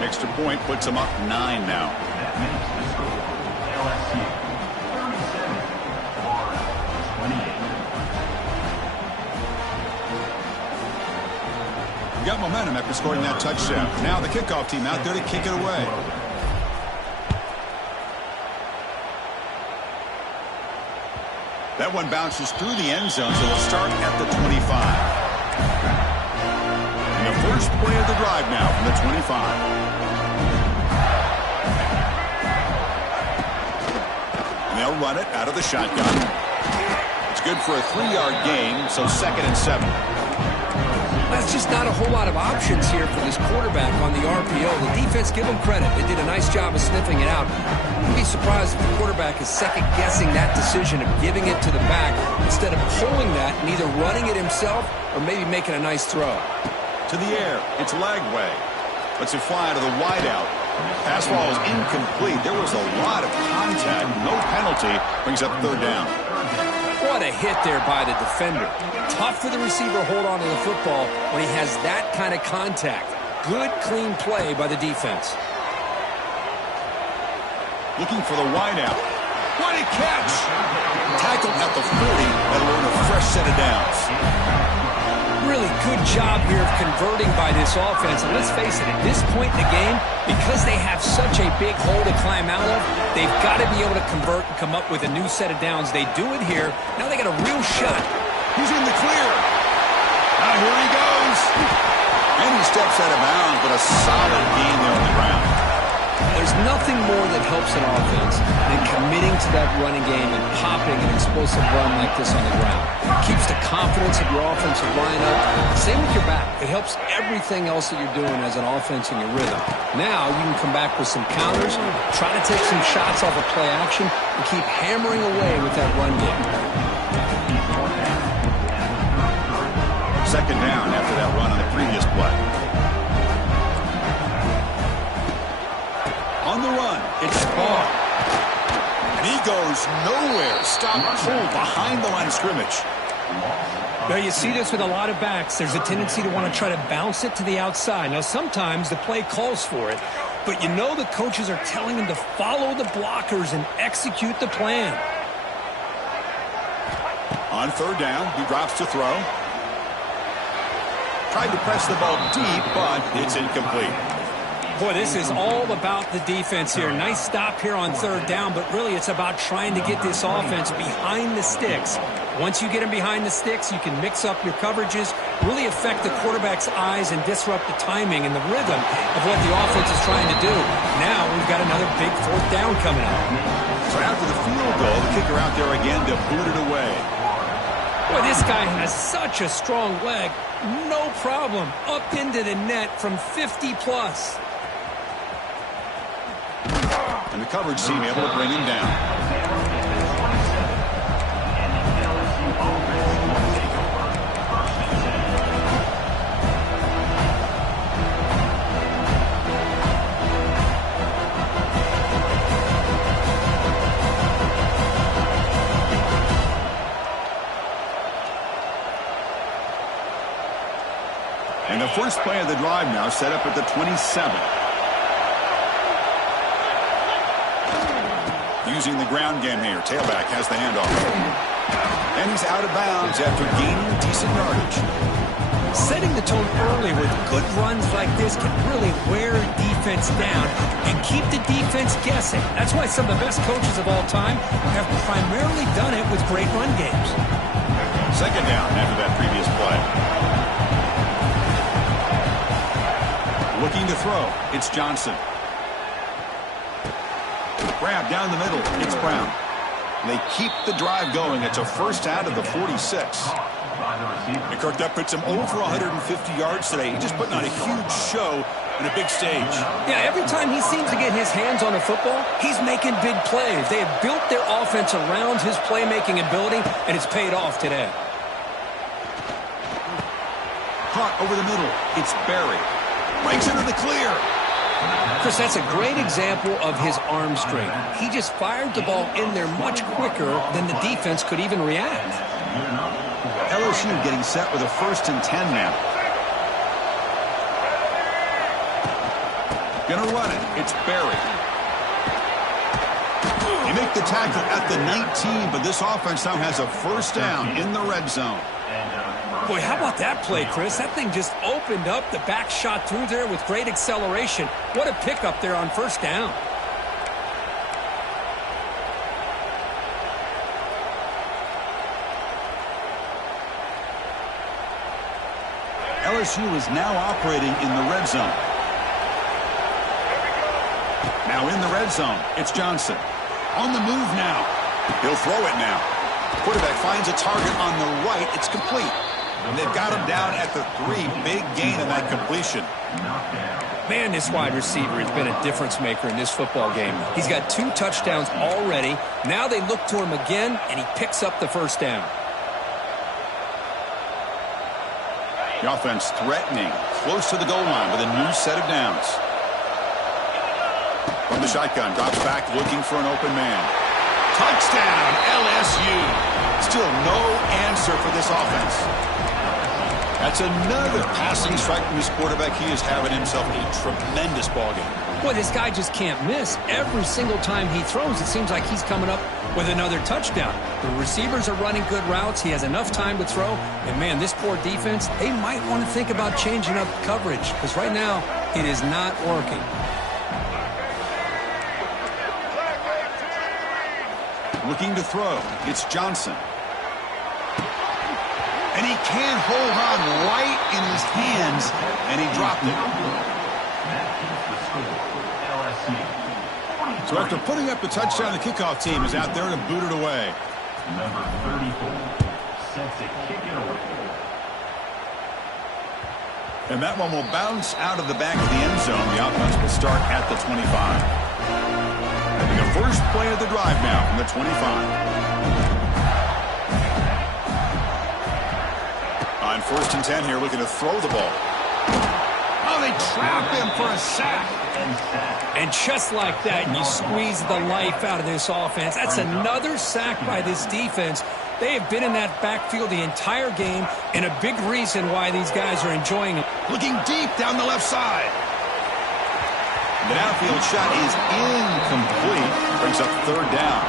Extra point puts him up 9 now. Got momentum after scoring that touchdown. Now the kickoff team out there to kick it away. That one bounces through the end zone, so it'll start at the 25. And the first play of the drive now from the 25. And they'll run it out of the shotgun. It's good for a 3-yard gain, so 2nd and 7. That's just not a whole lot of options here for this quarterback on the RPO. The defense, give them credit. They did a nice job of sniffing it out. You'd be surprised if the quarterback is second-guessing that decision of giving it to the back instead of pulling that and either running it himself or maybe making a nice throw. To the air. It's Lagway. Lets it fly to the wideout. Pass ball is incomplete. There was a lot of contact. No penalty. Brings up 3rd down. What a hit there by the defender. Tough for the receiver to hold on to the football when he has that kind of contact. Good, clean play by the defense. Looking for the wideout. What a catch! Tackled at the 40. That'll earn a fresh set of downs. Really good job here of converting by this offense. And let's face it, at this point in the game, because they have such a big hole to climb out of, they've got to be able to convert and come up with a new set of downs. They do it here. Now they got a real shot. He's in the clear. Now here he goes. And he steps out of bounds, but a solid gain there on the ground. There's nothing more that helps an offense than committing to that running game and popping an explosive run like this on the ground. It keeps the confidence of your offensive line up. Same with your back. It helps everything else that you're doing as an offense in your rhythm. Now you can come back with some counters, try to take some shots off of play action, and keep hammering away with that run game. 2nd down after that run on the previous play. On the run, it's Barr. And he goes nowhere. Stop cold behind the line of scrimmage. Now, you see this with a lot of backs. There's a tendency to want to try to bounce it to the outside. Now, sometimes the play calls for it, but you know the coaches are telling them to follow the blockers and execute the plan. On 3rd down, he drops to throw. Tried to press the ball deep, but it's incomplete. Boy, this is all about the defense here. Nice stop here on 3rd down, but really it's about trying to get this offense behind the sticks. Once you get them behind the sticks, you can mix up your coverages, really affect the quarterback's eyes and disrupt the timing and the rhythm of what the offense is trying to do. Now we've got another big 4th down coming up. So after the field goal, the kicker out there again to boot it away. Boy, this guy has such a strong leg. No problem. Up into the net from 50 plus. And the coverage team able to bring him down. And the first play of the drive now set up at the 27. Using the ground game here. Tailback has the handoff. And he's out of bounds after gaining decent yardage. Setting the tone early with good runs like this can really wear defense down and keep the defense guessing. That's why some of the best coaches of all time have primarily done it with great run games. 2nd down after that previous play. Looking to throw. It's Johnson. Grab down the middle. It's Brown. They keep the drive going. It's a first out of the 46. And Kirk, that puts him over 150 yards today. He's just putting on a huge show on a big stage. Yeah, every time he seems to get his hands on a football, he's making big plays. They have built their offense around his playmaking ability, and it's paid off today. Caught over the middle. It's Barry. Breaks into the clear. Chris, that's a great example of his arm strength. He just fired the ball in there much quicker than the defense could even react. LSU getting set with a 1st and 10 now. Gonna run it. It's Barry. They make the tackle at the 19, but this offense now has a 1st down in the red zone. Boy, how about that play, Chris? That thing just opened up. The back shot through there with great acceleration. What a pickup there on 1st down. LSU is now operating in the red zone. Now in the red zone, it's Johnson. On the move now. He'll throw it now. Quarterback finds a target on the right. It's complete. And they've got him down at the 3. Big gain in that completion. Man, this wide receiver has been a difference maker in this football game. He's got 2 touchdowns already. Now they look to him again, and he picks up the 1st down. The offense threatening, close to the goal line with a new set of downs. From the shotgun, drops back looking for an open man. Touchdown, LSU. Still no answer for this offense. That's another passing strike from his quarterback. He is having himself a tremendous ballgame. Boy, this guy just can't miss. Every single time he throws, it seems like he's coming up with another touchdown. The receivers are running good routes. He has enough time to throw. And, man, this poor defense, they might want to think about changing up coverage because right now it is not working. Looking to throw. It's Johnson. And he can't hold on right in his hands, and he dropped it. So after putting up the touchdown, the kickoff team is out there to boot it away. Number 34 sets to kick it away. And that one will bounce out of the back of the end zone. The offense will start at the 25. And the first play of the drive now from the 25. On 1st and 10 here, looking to throw the ball. Oh, they trap him for a sack. And just like that, you squeeze the life out of this offense. That's another sack by this defense. They have been in that backfield the entire game, and a big reason why these guys are enjoying it. Looking deep down the left side. The downfield shot is incomplete. Brings up 3rd down.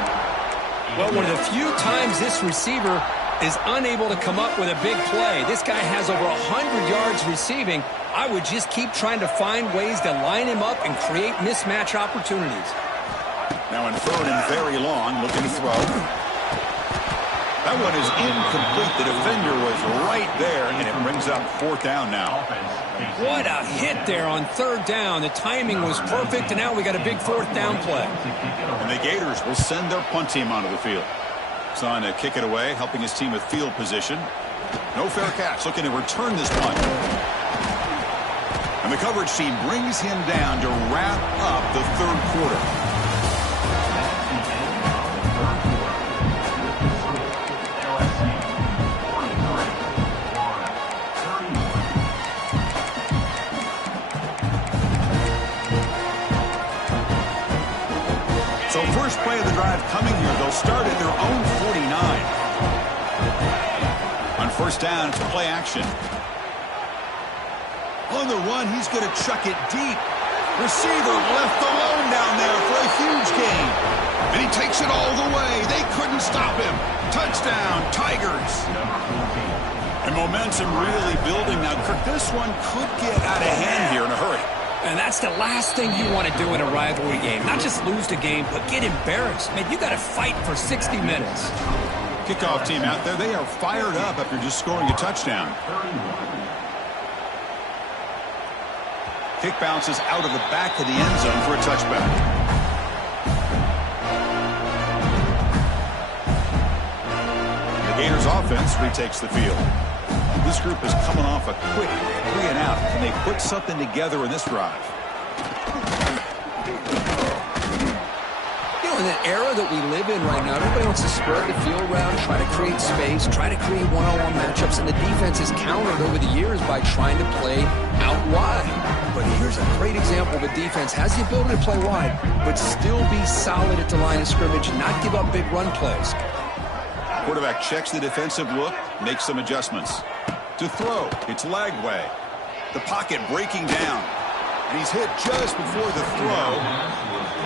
Well, one of the few times this receiver is unable to come up with a big play. This guy has over 100 yards receiving. I would just keep trying to find ways to line him up and create mismatch opportunities. Now in 3rd and very long, looking to throw. That one is incomplete. The defender was right there, and it brings up 4th down now. What a hit there on 3rd down. The timing was perfect, and now we got a big 4th down play. And the Gators will send their punt team onto the field. Son to kick it away, helping his team with field position. No fair catch, looking to return this punt. And the coverage team brings him down to wrap up the 3rd quarter. So first play of the drive coming here. They'll start at their own 49. On 1st down, it's play action. On the run, he's going to chuck it deep. Receiver left alone down there for a huge gain. And he takes it all the way. They couldn't stop him. Touchdown, Tigers. And momentum really building. Now, Kirk, this one could get out of hand here in a hurry. And that's the last thing you want to do in a rivalry game. Not just lose the game, but get embarrassed. Man, you got to fight for 60 minutes. Kickoff team out there, they are fired up after just scoring a touchdown. Kick bounces out of the back of the end zone for a touchback. Gators offense retakes the field. This group is coming off a quick 3-and-out. Can they put something together in this drive? In an era that we live in right now, everybody wants to spread the field around, try to create space, try to create one-on-one matchups, and the defense has countered over the years by trying to play out wide. But here's a great example of a defense has the ability to play wide, but still be solid at the line of scrimmage and not give up big run plays. Quarterback checks the defensive look, makes some adjustments. To throw, it's Lagway. The pocket breaking down. And he's hit just before the throw.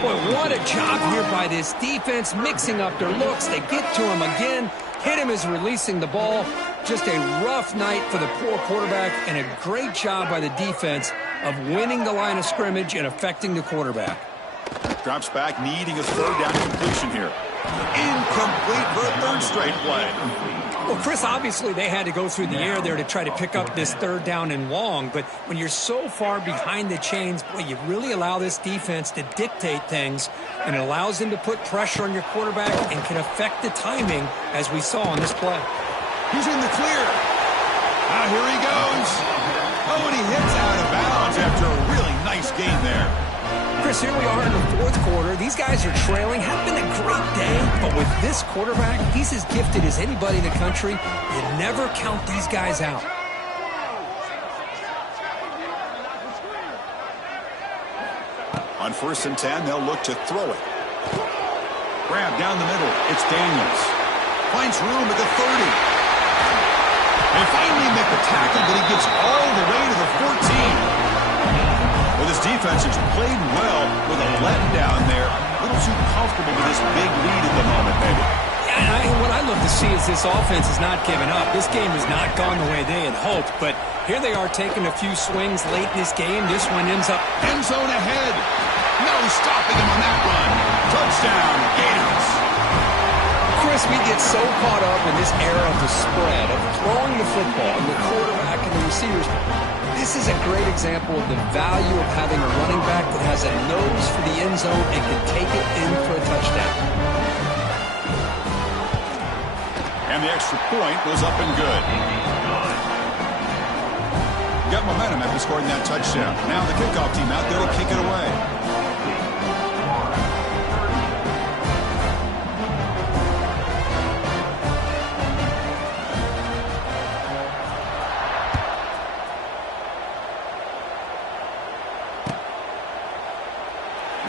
Boy, what a job here by this defense, mixing up their looks. They get to him again, hit him as releasing the ball. Just a rough night for the poor quarterback, and a great job by the defense of winning the line of scrimmage and affecting the quarterback. Drops back, needing a third down completion here. Incomplete for a third straight play. Well, Chris, obviously they had to go through the air there to try to pick up this third down and long, but when you're so far behind the chains, boy, you really allow this defense to dictate things, and it allows them to put pressure on your quarterback and can affect the timing, as we saw on this play. He's in the clear. Now here he goes. Oh, and he hits out of bounds after a really nice gain there. Chris, here we are in the fourth quarter. These guys are trailing. Had been a great day, but with this quarterback, he's as gifted as anybody in the country. You never count these guys out. On 1st and 10, they'll look to throw it. Grab down the middle. It's Daniels. Finds room at the 30. They finally make the tackle, but he gets all the way to the 14. Well, this defense has played well with a letdown there. A little too comfortable with this big lead at the moment, maybe. Yeah, what I love to see is this offense is not giving up. This game has not gone the way they had hoped, but here they are taking a few swings late in this game. This one ends up end zone ahead. No stopping him on that run. Touchdown, Gators. Chris, we get so caught up in this era of the spread, of throwing the football, and the quarterback and the receivers. This is a great example of the value of having a running back that has a nose for the end zone and can take it in for a touchdown. And the extra point was up and good. Got momentum after scoring that touchdown. Now the kickoff team out there to kick it away.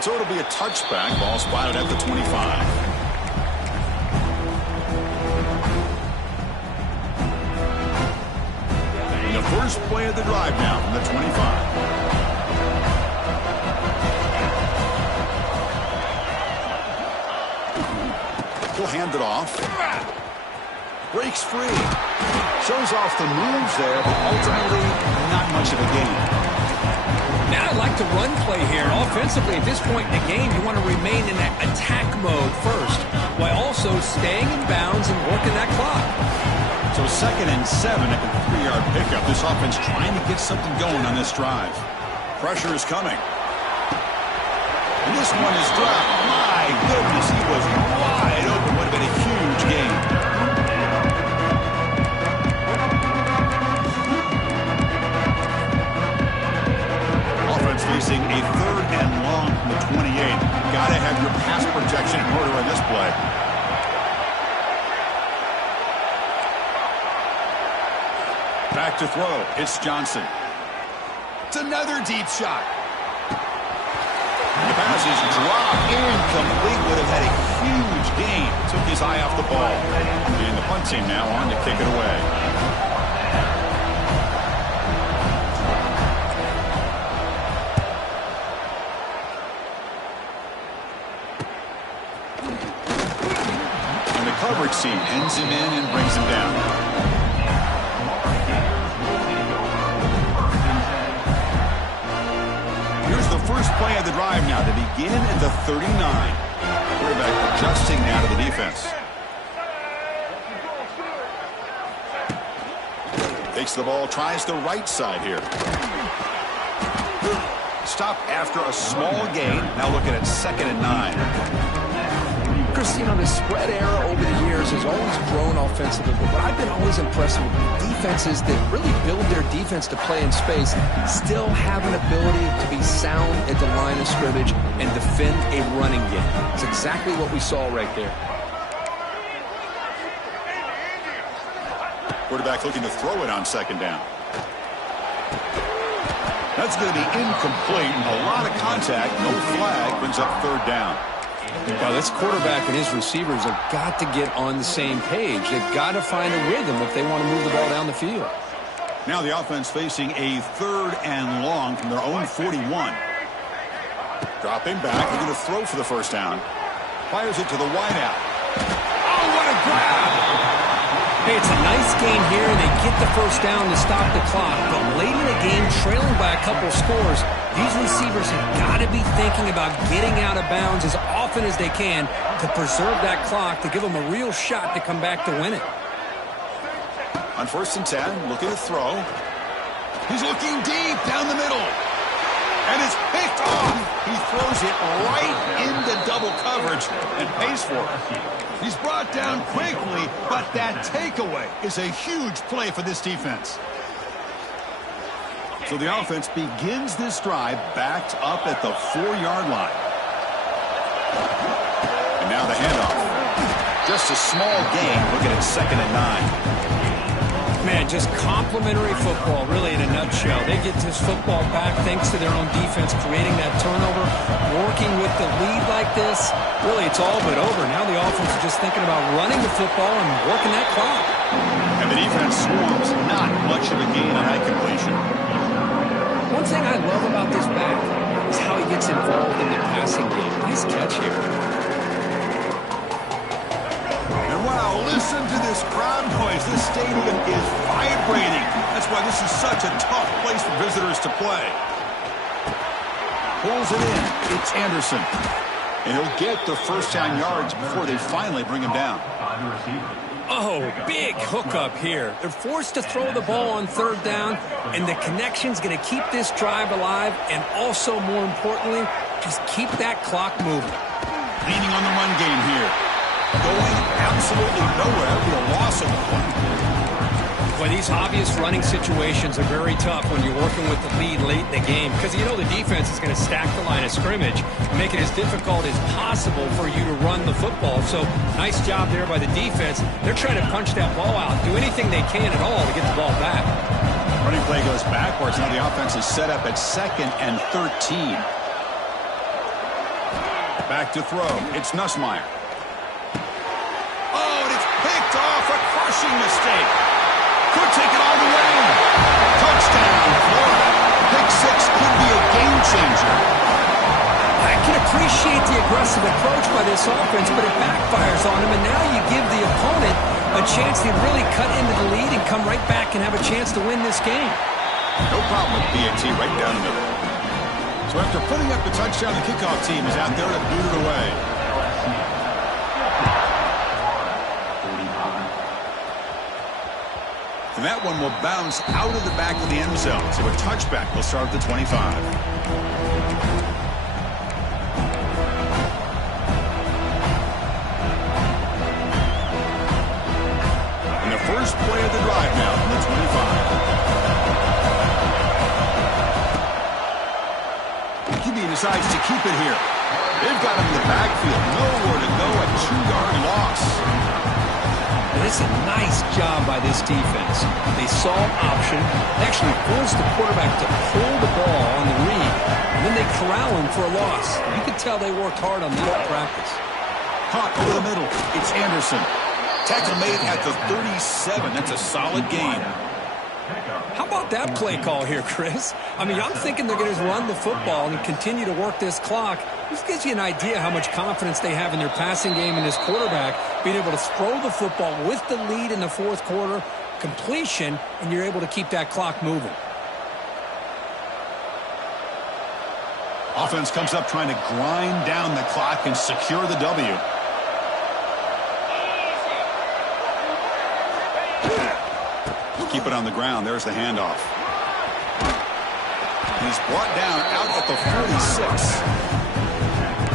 So it'll be a touchback. Ball spotted at the 25. And the first play of the drive now from the 25. He'll hand it off. Breaks free. Shows off the moves there, but ultimately not much of a gain. Now I'd like to run play here. Offensively, at this point in the game, you want to remain in that attack mode first, while also staying in bounds and working that clock. So 2nd and 7 at the 3-yard pickup. This offense trying to get something going on this drive. Pressure is coming. And this one is dropped. My goodness, he was wide open. Would have been a huge gain. Facing a 3rd and long from the 28. Got to have your pass protection in order on this play. Back to throw. It's Johnson. It's another deep shot. And the pass is dropped. Incomplete. Would have had a huge gain. Took his eye off the ball. And the punt team now on to kick it away. Coverage seam ends him in and brings him down. Here's the first play of the drive now to begin at the 39. Quarterback adjusting now to the defense. Takes the ball, tries the right side here. Stop after a small gain. Now looking at 2nd and 9. Chris, you know, the spread era over the years has always grown offensively, but what I've been always impressed with defenses that really build their defense to play in space still have an ability to be sound at the line of scrimmage and defend a running game. It's exactly what we saw right there. Quarterback looking to throw it on second down. That's going to be incomplete. A lot of contact. No flag. Brings up third down. Now, this quarterback and his receivers have got to get on the same page. They've got to find a rhythm if they want to move the ball down the field. Now the offense facing a 3rd and long from their own 41. Dropping back. Looking to throw for the first down. Fires it to the wideout. Oh, what a grab! Hey, it's a nice game here, and they get the first down to stop the clock. But late in the game, trailing by a couple scores, these receivers have got to be thinking about getting out of bounds as often as they can to preserve that clock, to give them a real shot to come back to win it. On 1st and 10, looking to throw. He's looking deep down the middle. And it's picked off. He throws it right into double coverage and pays for it. He's brought down quickly, but that takeaway is a huge play for this defense. So the offense begins this drive backed up at the 4-yard line. And now the handoff. Just a small gain. Looking at 2nd and 9. Man, just complimentary football, really, in a nutshell. They get this football back thanks to their own defense, creating that turnover, working with the lead like this. Really, it's all but over. Now the offense is just thinking about running the football and working that clock. And the defense swarms not much of a gain on that completion. One thing I love about this back is how he gets involved in the passing game. Nice catch here. Wow, listen to this crowd noise. This stadium is vibrating. That's why this is such a tough place for visitors to play. Pulls it in. It's Anderson. And he'll get the first down yards before they finally bring him down. Oh, big hookup here. They're forced to throw the ball on 3rd down, and the connection's going to keep this drive alive, and also, more importantly, just keep that clock moving. Leaning on the run game here. Going absolutely nowhere for a loss of 1. Well, these obvious running situations are very tough when you're working with the lead late in the game, because you know the defense is going to stack the line of scrimmage and make it as difficult as possible for you to run the football. So nice job there by the defense. They're trying to punch that ball out, do anything they can at all to get the ball back. Running play goes backwards. Now the offense is set up at 2nd and 13. Back to throw. It's Nussmeier. Off a crushing mistake. Could take it all the way. Touchdown, Florida. Pick 6 could be a game changer. I can appreciate the aggressive approach by this offense, but it backfires on him, and now you give the opponent a chance to really cut into the lead and come right back and have a chance to win this game. No problem with BAT right down the middle. So after putting up the touchdown, the kickoff team is out there to boot it away. And that one will bounce out of the back of the end zone. So a touchback will start at the 25. And the first play of the drive now from the 25. QB decides to keep it here. They've got him in the backfield. Nowhere to go. A 2-yard loss. And it's a nice job by this defense. They saw an option. They actually forced the quarterback to pull the ball on the read, and then they corral him for a loss. You could tell they worked hard on that in practice. Caught over the middle. It's Anderson. Tackle made at the 37. That's a solid gain. How about that play call here, Chris? I mean, I'm thinking they're going to run the football and continue to work this clock. This gives you an idea how much confidence they have in their passing game and this quarterback being able to throw the football with the lead in the 4th quarter, completion, and you're able to keep that clock moving. Offense comes up trying to grind down the clock and secure the W. Keep it on the ground. There's the handoff. And he's brought down out at the 46.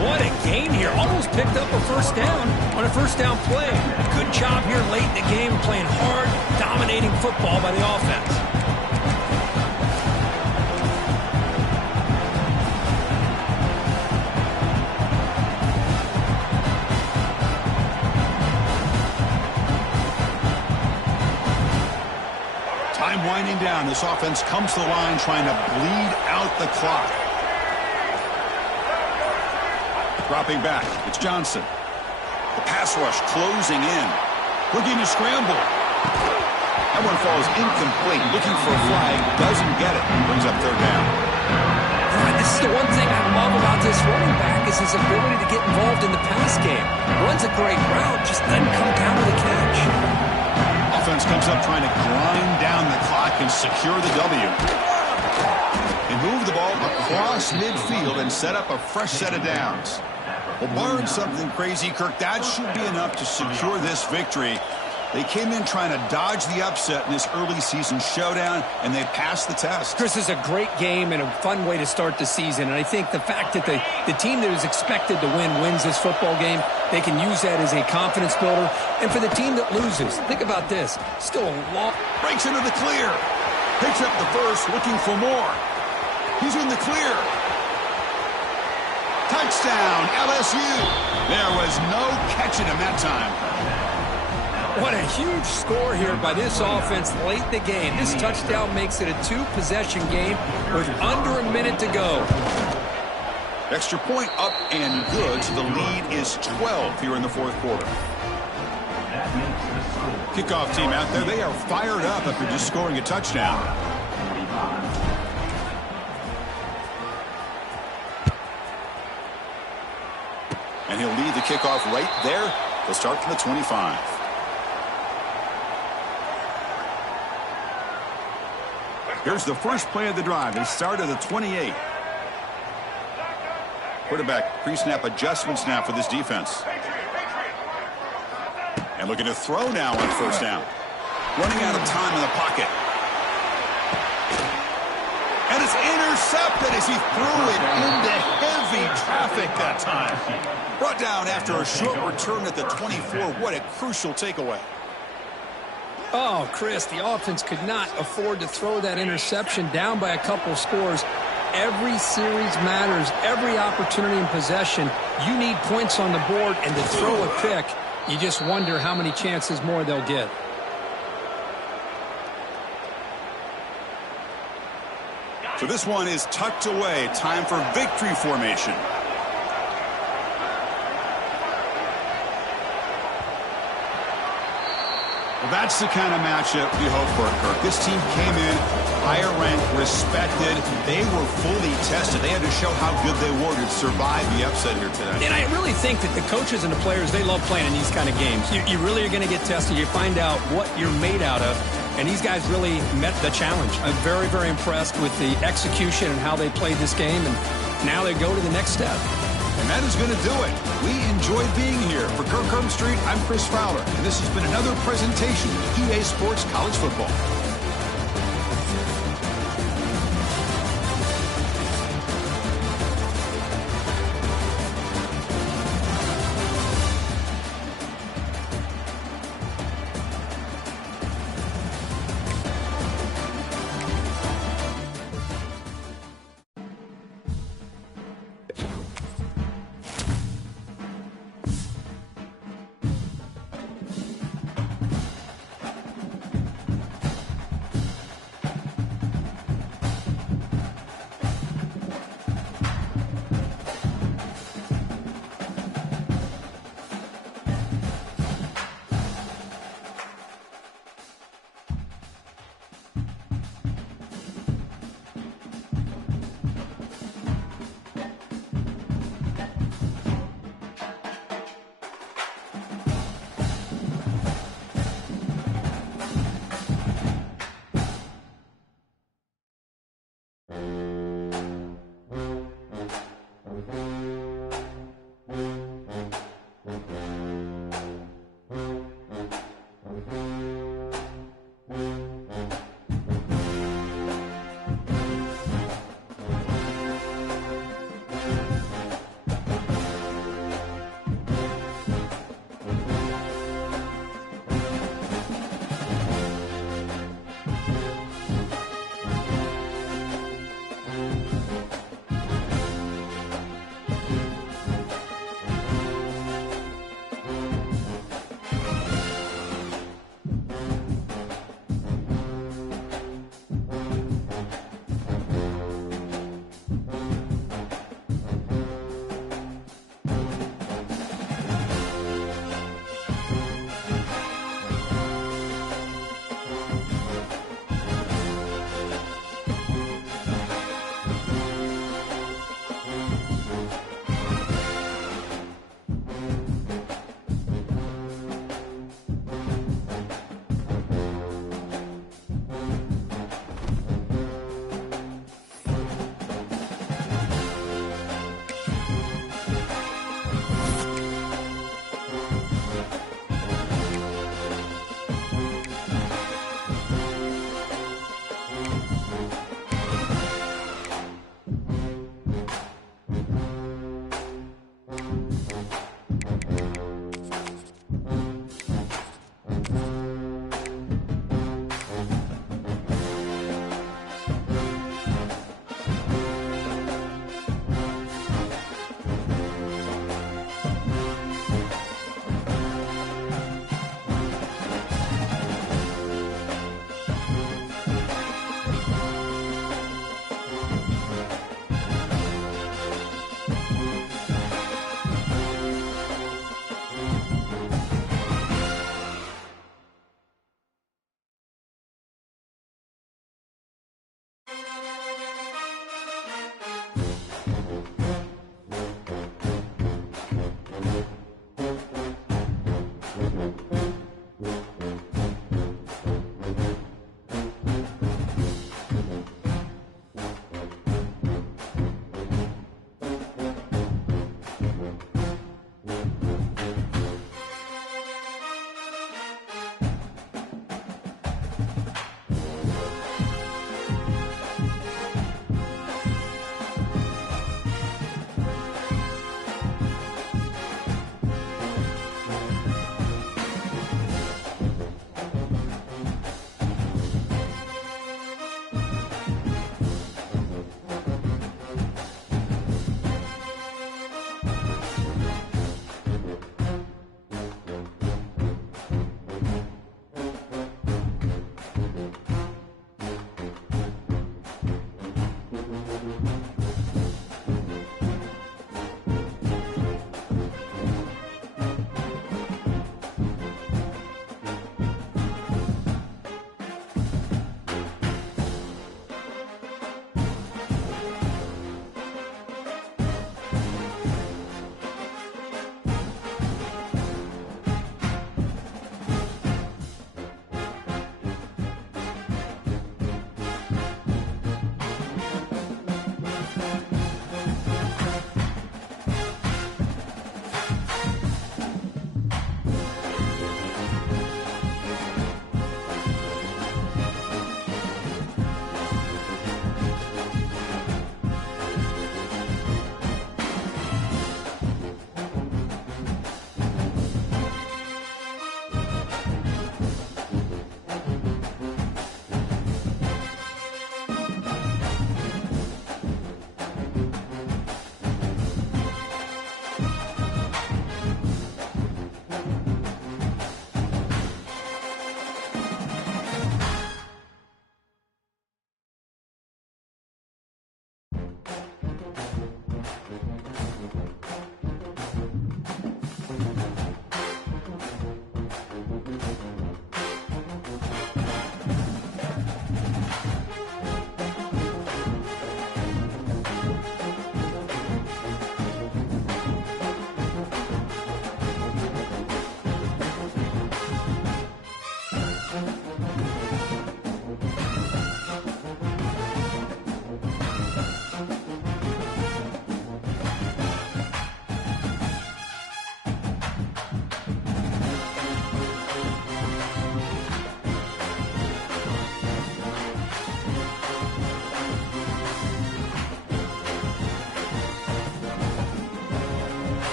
What a gain here. Almost picked up a first down on a first down play. Good job here late in the game, playing hard, dominating football by the offense. Time winding down. This offense comes to the line trying to bleed out the clock. Dropping back. It's Johnson. The pass rush closing in. Looking to scramble. That one falls incomplete. Looking for a flag. Doesn't get it. Brings up third down. This is the one thing I love about this running back is his ability to get involved in the pass game. Runs a great route, just doesn't come down to the catch. Offense comes up trying to grind down the clock and secure the W. They move the ball across midfield and set up a fresh set of downs. Well, barring something crazy, Kirk, that should be enough to secure this victory. They came in trying to dodge the upset in this early season showdown, and they passed the test. Chris, is a great game and a fun way to start the season. And I think the fact that the team that is expected to win wins this football game, they can use that as a confidence builder. And for the team that loses, think about this. Still a long... Breaks into the clear. Picks up the first, looking for more. He's in the clear. Touchdown, LSU. There was no catching him that time. What a huge score here by this offense late in the game. This touchdown makes it a two-possession game with under a minute to go. Extra point up and good, so the lead is 12 here in the fourth quarter. Kickoff team out there, they are fired up after just scoring a touchdown. And he'll lead the kickoff right there. They'll start from the 25. Here's the first play of the drive. They start at the 28. Quarterback pre-snap adjustments now for this defense. And looking to throw now on first down. Running out of time in the pocket. And it's intercepted as he threw it into heavy traffic that time. Brought down after a short return at the 24. What a crucial takeaway. Oh, Chris, the offense could not afford to throw that interception down by a couple scores. Every series matters. Every opportunity in possession, you need points on the board, and to throw a pick, you just wonder how many chances more they'll get. So this one is tucked away. Time for victory formation. Well, that's the kind of matchup we hope for, Kirk. This team came in higher ranked, respected. They were fully tested. They had to show how good they were to survive the upset here today. And I really think that the coaches and the players, they love playing in these kind of games. You really are going to get tested. You find out what you're made out of. And these guys really met the challenge. I'm very, very impressed with the execution and how they played this game. And now they go to the next step. And that is going to do it. We enjoyed being here. For Kirk Herbstreit, I'm Chris Fowler. And this has been another presentation of EA Sports College Football.